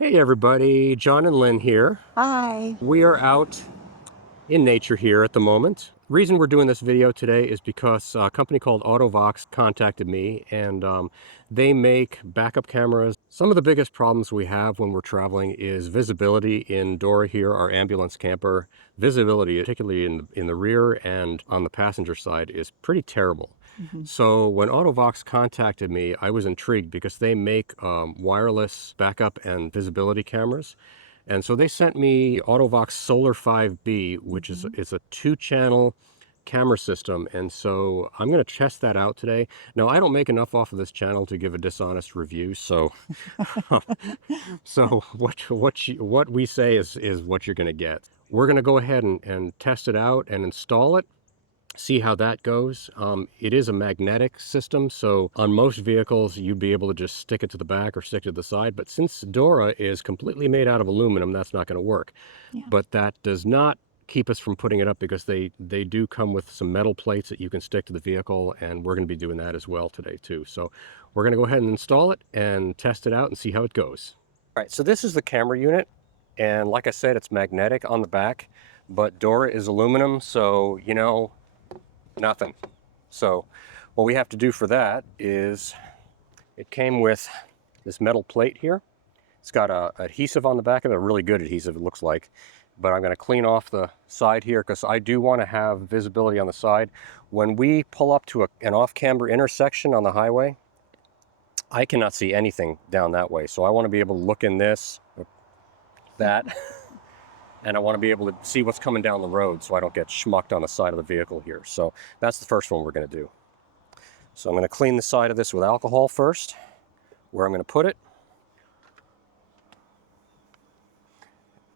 Hey everybody, John and Lynn here. Hi. We are out in nature here at the moment. The reason we're doing this video today is because a company called AUTO-VOX contacted me, and they make backup cameras. Some of the biggest problems we have when we're traveling is visibility in Dora here, our ambulance camper. Visibility, particularly in the rear and on the passenger side, is pretty terrible. So when AUTO-VOX contacted me, I was intrigued because they make wireless backup and visibility cameras. And so they sent me AUTO-VOX Solar 5B, which is a 2-channel camera system. And so I'm going to test that out today. Now, I don't make enough off of this channel to give a dishonest review. So, what we say is what you're going to get. We're going to go ahead and test it out and install it. See how that goes. It is a magnetic system, so on most vehicles you'd be able to just stick it to the back or stick it to the side, but since Dora is completely made out of aluminum, that's not going to work. Yeah. But that does not keep us from putting it up, because they do come with some metal plates that you can stick to the vehicle, and we're going to be doing that as well today too. So we're going to go ahead and install it and test it out and see how it goes. All right, so this is the camera unit, and like I said, it's magnetic on the back, but Dora is aluminum, so you know, nothing. So what we have to do for that is, it came with this metal plate here. It's got a adhesive on the back of it, a really good adhesive it looks like, but I'm going to clean off the side here because I do want to have visibility on the side. When we pull up to an off-camber intersection on the highway, I cannot see anything down that way, so I want to be able to look in this, that, and I want to be able to see what's coming down the road so I don't get schmucked on the side of the vehicle here. So that's the first one we're going to do. So I'm going to clean the side of this with alcohol first, where I'm going to put it.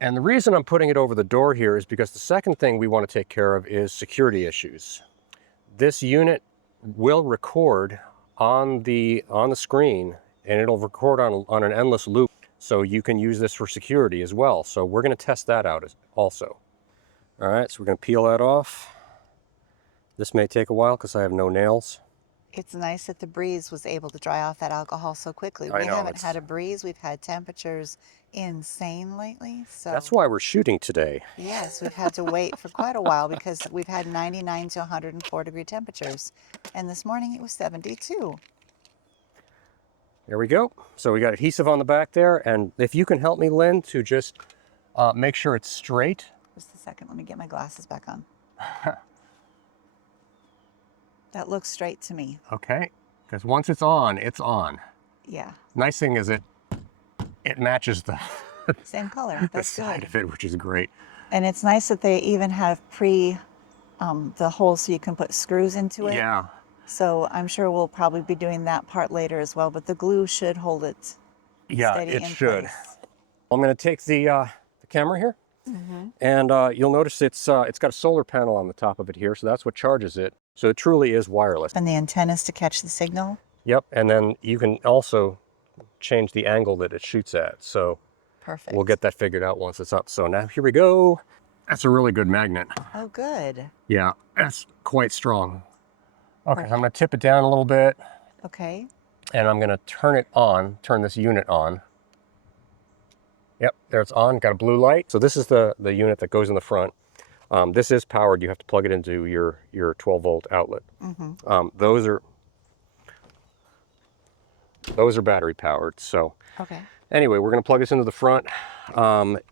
And the reason I'm putting it over the door here is because the second thing we want to take care of is security issues. This unit will record on the screen, and it'll record on an endless loop. So you can use this for security as well. So we're going to test that out also. All right, so we're going to peel that off. This may take a while because I have no nails. It's nice that the breeze was able to dry off that alcohol so quickly. I We know, haven't had a breeze. We've had temperatures insane lately. So that's why we're shooting today. yes, we've had to wait for quite a while because we've had 99 to 104 degree temperatures. And this morning it was 72. There we go. So we got adhesive on the back there, and if you can help me, Lynn, to just make sure it's straight. Just a second, let me get my glasses back on. That looks straight to me. Okay, because once it's on, it's on. Yeah. Nice thing is it matches the Same color. That's side good. of it, which is great. And it's nice that they even have the holes so you can put screws into it. Yeah. So I'm sure we'll probably be doing that part later as well, but the glue should hold it steady it in should. place. I'm going to take the camera here, and you'll notice it's got a solar panel on the top of it here, so that's what charges it. So it truly is wireless. And the antennas to catch the signal. Yep, and then you can also change the angle that it shoots at. So Perfect. we'll get that figured out once it's up. So now here we go. That's a really good magnet. Oh, good. Yeah, that's quite strong. Okay, Perfect. I'm going to tip it down a little bit, Okay. and I'm going to turn this unit on. Yep, there it's on, got a blue light. So this is the unit that goes in the front. This is powered. You have to plug it into your 12-volt outlet. Those are battery powered. So Okay. anyway, we're going to plug this into the front.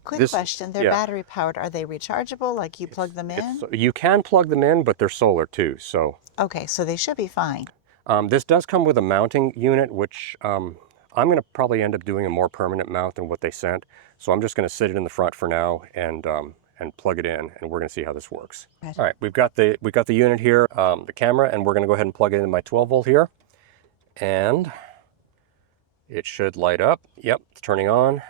Quick question. They're battery powered. Are they rechargeable? Like you plug them in? You can plug them in, but they're solar too. So Okay, so they should be fine. this does come with a mounting unit, which I'm going to probably end up doing a more permanent mount than what they sent. So I'm just going to sit it in the front for now and plug it in, and we're going to see how this works. Right. All right, we've got the unit here, the camera, and we're going to go ahead and plug it into my 12-volt here, and it should light up. Yep, it's turning on,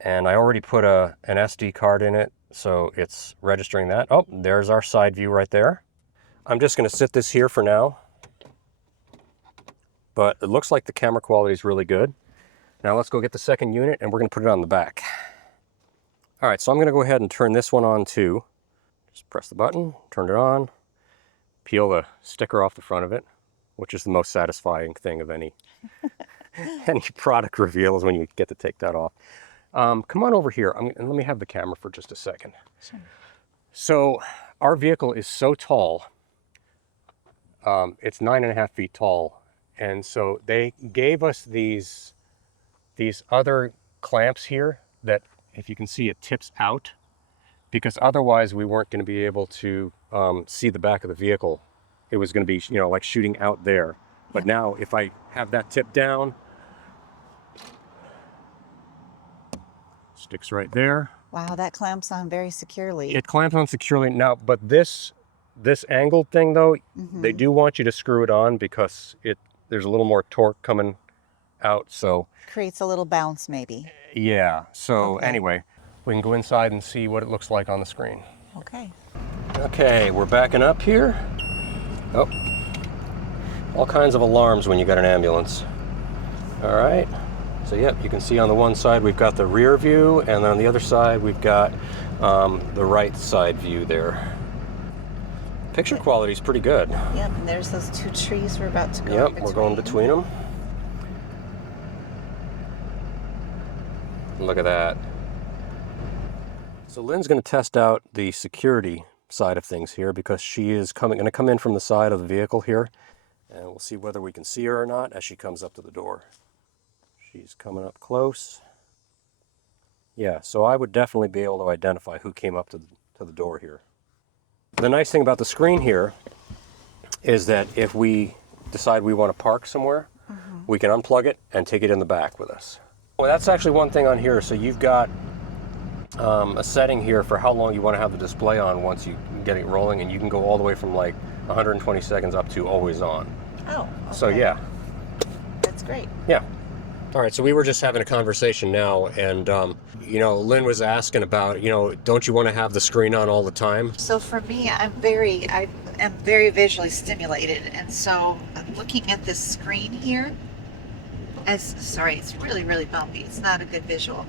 and I already put an SD card in it, so it's registering that. Oh, there's our side view right there. I'm just going to sit this here for now, but it looks like the camera quality is really good. Now let's go get the second unit, and we're going to put it on the back. All right, so I'm going to go ahead and turn this one on too. Just press the button, turn it on, peel the sticker off the front of it, which is the most satisfying thing of any any product reveals when you get to take that off. Come on over here. And let me have the camera for just a second. Sure. So our vehicle is so tall. It's 9.5 feet tall. And so they gave us these other clamps here that, if you can see, it tips out, because otherwise we weren't going to be able to see the back of the vehicle. It was going to be, you know, like shooting out there. But Yep. now if I have that tip down, sticks right there. Wow, that clamps on very securely. It clamps on securely now, but this angled thing though, they do want you to screw it on because there's a little more torque coming out. So Creates a little bounce maybe. yeah. So Okay. anyway, we can go inside and see what it looks like on the screen. Okay. Okay, we're backing up here. Oh, all kinds of alarms when you got an ambulance. All right. So yep, you can see on the one side we've got the rear view, and on the other side we've got the right side view there. Picture quality is pretty good. Yep, and there's those two trees we're about to go Yep, we're going between them. Look at that. So Lynn's going to test out the security side of things here, because she is going to come in from the side of the vehicle here, and we'll see whether we can see her or not as she comes up to the door. She's coming up close. Yeah, so I would definitely be able to identify who came up to the door here. The nice thing about the screen here is that if we decide we want to park somewhere, we can unplug it and take it in the back with us. Well, that's actually one thing on here. So you've got a setting here for how long you want to have the display on once you get it rolling, and you can go all the way from like 120 seconds up to always on. Oh, okay. So yeah. That's great. Yeah. All right, so we were just having a conversation now, and you know, Lynn was asking about, you know, don't you want to have the screen on all the time? So for me, I am very visually stimulated, and so looking at this screen here, sorry, it's really, really bumpy. It's not a good visual,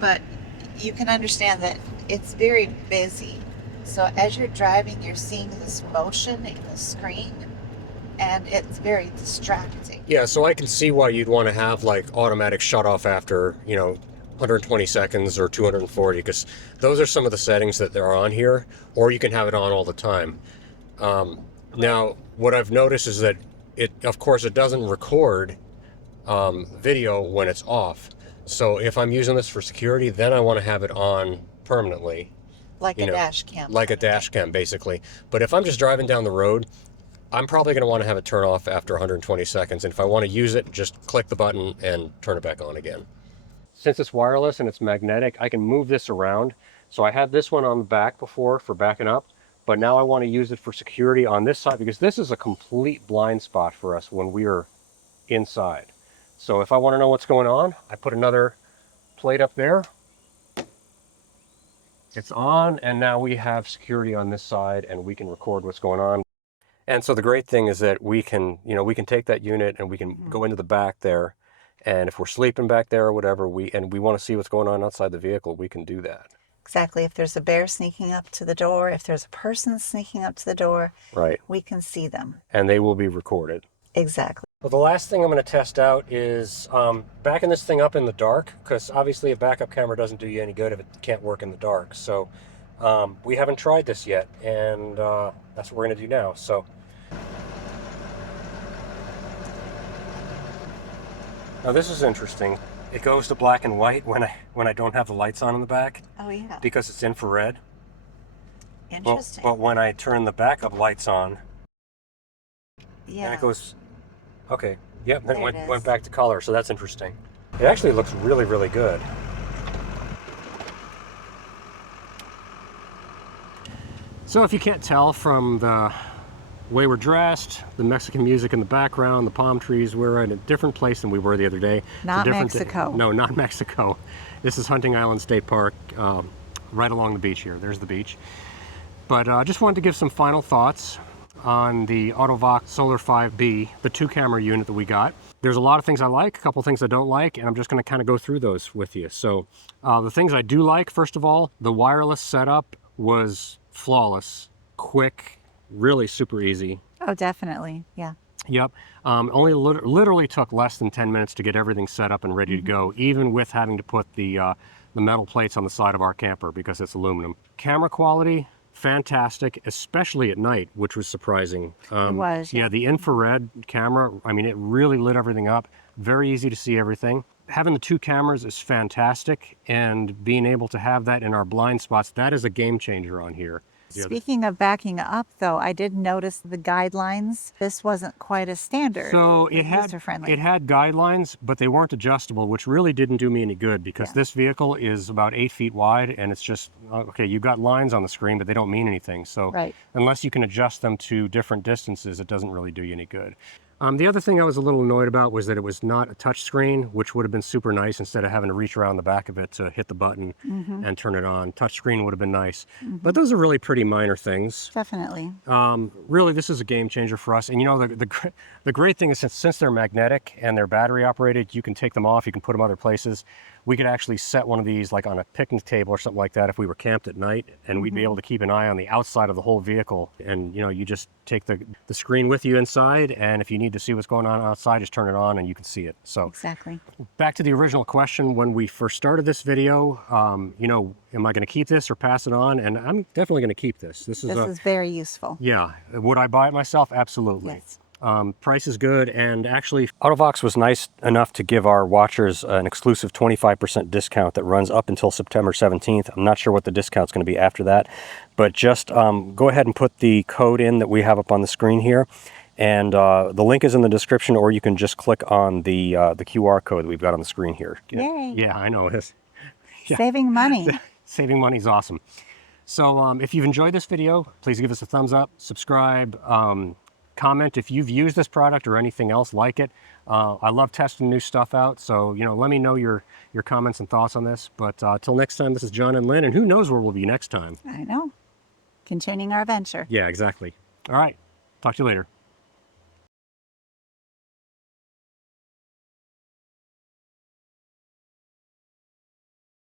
but you can understand that it's very busy. So as you're driving, you're seeing this motion in the screen, and it's very distracting. Yeah, so I can see why you'd want to have like automatic shut off after, you know, 120 seconds or 240, because those are some of the settings that are on here, or you can have it on all the time. Now, what I've noticed is that of course, it doesn't record video when it's off. So if I'm using this for security, then I want to have it on permanently. Like a dash cam. Like a dash cam, basically. But if I'm just driving down the road, I'm probably going to want to have it turn off after 120 seconds. And if I want to use it, just click the button and turn it back on again. Since it's wireless and it's magnetic, I can move this around. So I had this one on the back before for backing up, but now I want to use it for security on this side, because this is a complete blind spot for us when we are inside. So if I want to know what's going on, I put another plate up there. It's on, and now we have security on this side, and we can record what's going on. And so the great thing is that we can, you know, we can take that unit and we can go into the back there, and if we're sleeping back there or whatever, we want to see what's going on outside the vehicle, we can do that. Exactly. If there's a bear sneaking up to the door, if there's a person sneaking up to the door, Right. we can see them. And they will be recorded. Exactly. Well, the last thing I'm going to test out is backing this thing up in the dark, because obviously a backup camera doesn't do you any good if it can't work in the dark. So we haven't tried this yet, and that's what we're going to do now. So now this is interesting. It goes to black and white when I don't have the lights on in the back. Oh yeah. Because it's infrared. Interesting. But when I turn the backup lights on, yeah. and it goes, okay, yep, then There it it went is. back to color, so that's interesting. It actually looks really, really good. So if you can't tell from the way we're dressed, the Mexican music in the background, the palm trees, we're in a different place than we were the other day. Not It's a different Mexico. No, not Mexico. This is Hunting Island State Park, right along the beach here. There's the beach. But I just wanted to give some final thoughts on the AUTO-VOX Solar 5B, the 2-camera unit that we got. There's a lot of things I like, a couple things I don't like, and I'm just going to kind of go through those with you. So the things I do like, first of all, the wireless setup was flawless, quick, really super easy. Oh, definitely. Yeah. Yep. Only literally took less than 10 minutes to get everything set up and ready to go, even with having to put the metal plates on the side of our camper because it's aluminum. Camera quality, fantastic, especially at night, which was surprising. It was, Yeah, yeah. the infrared camera, I mean, it really lit everything up. Very easy to see everything. Having the two cameras is fantastic, and being able to have that in our blind spots, that is a game changer on here. Speaking of backing up, though, I did notice the guidelines. This wasn't quite as standard. So or user-friendly. it had guidelines, but they weren't adjustable, which really didn't do me any good because Yeah. this vehicle is about 8 feet wide, and it's just okay. You've got lines on the screen, but they don't mean anything. So Right. unless you can adjust them to different distances, it doesn't really do you any good. The other thing I was a little annoyed about was that it was not a touch screen, which would have been super nice instead of having to reach around the back of it to hit the button and turn it on. Touch screen would have been nice. But those are really pretty minor things. Definitely. Really, this is a game changer for us. And you know, the great thing is since they're magnetic and they're battery operated, you can take them off, you can put them other places. We could actually set one of these like on a picnic table or something like that if we were camped at night, and we'd be able to keep an eye on the outside of the whole vehicle. And you know, you just take the screen with you inside, and if you need to see what's going on outside, just turn it on and you can see it. So Exactly. back to the original question, when we first started this video, you know, am I going to keep this or pass it on? And I'm definitely going to keep this. This Is very useful. yeah. Would I buy it myself? Absolutely. Yes. Price is good, and actually AUTO-VOX was nice enough to give our watchers an exclusive 25% discount that runs up until September 17th. I'm not sure what the discount's going to be after that, but just go ahead and put the code in that we have up on the screen here, and the link is in the description, or you can just click on the QR code that we've got on the screen here. Yay. Yeah, I know. Saving money. Saving money is awesome. So if you've enjoyed this video, please give us a thumbs up, subscribe, comment if you've used this product or anything else like it. I love testing new stuff out, so you know, let me know your comments and thoughts on this. But till next time, this is John and Lynn, and who knows where we'll be next time. I know. Continuing our adventure. Yeah, exactly. All right, talk to you later.